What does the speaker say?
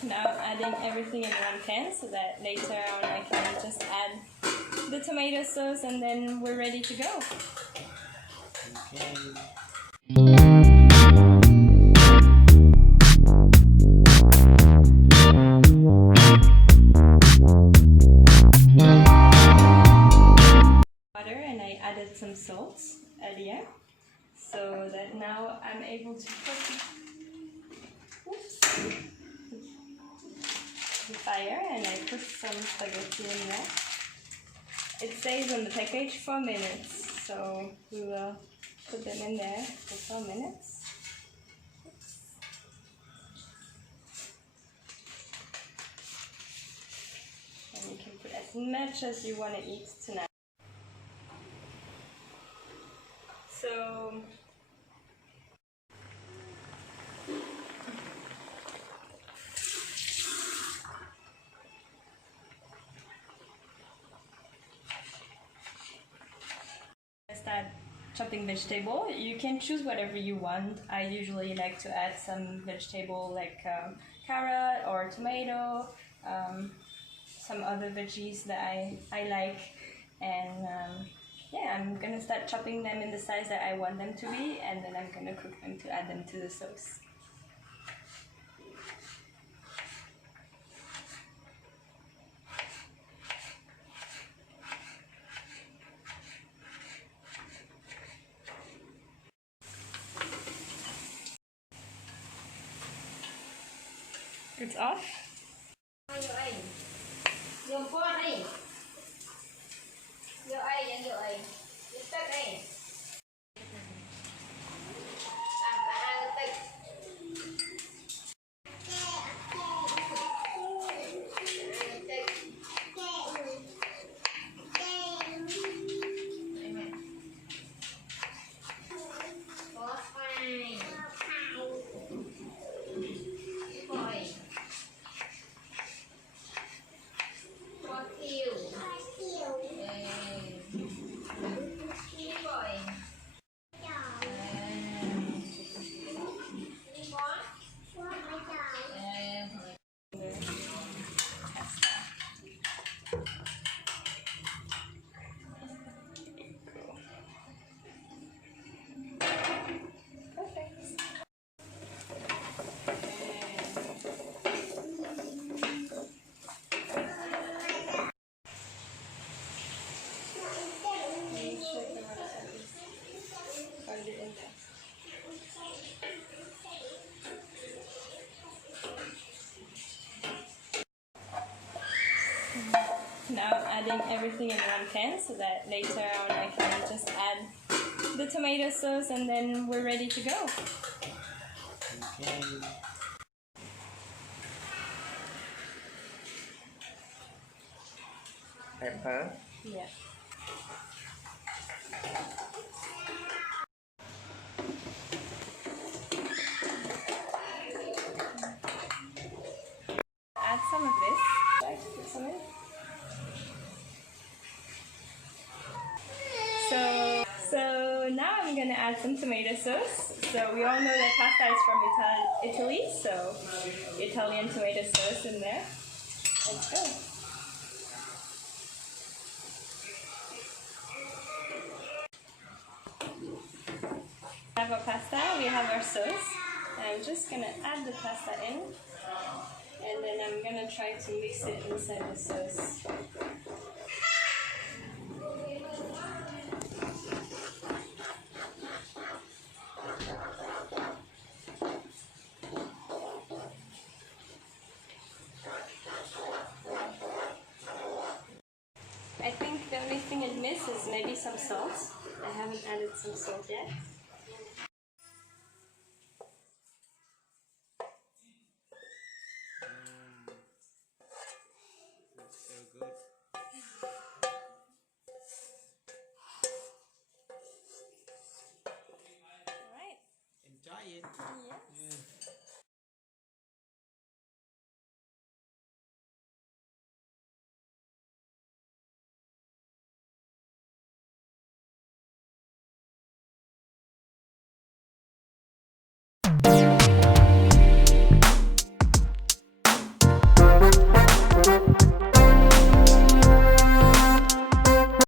Now I'm adding everything in one pan so that later on I can just add the tomato sauce and then we're ready to go. Okay. Water, and I added some salt earlier so that now I'm able to put the fire, and I put some spaghetti in there. It stays on the package for minutes, so we will put them in there for 4 minutes. And you can put as much as you want to eat tonight. So start chopping vegetable. You can choose whatever you want. I usually like to add some vegetable like carrot or tomato, some other veggies that I like, and yeah, I'm gonna start chopping them in the size that I want them to be, and then I'm gonna cook them to add them to the sauce. It's off. Now I'm adding everything in one pan so that later on I can just add the tomato sauce and then we're ready to go. Okay. Pepper. Yeah. Add some of this. Put some in. So now I'm gonna add some tomato sauce. So we all know that pasta is from Italy, so Italian tomato sauce in there. Let's go. We have our pasta, we have our sauce. I'm just gonna add the pasta in, and then I'm gonna try to mix it inside the sauce. I think the only thing it misses is maybe some salt. I haven't added some salt yet.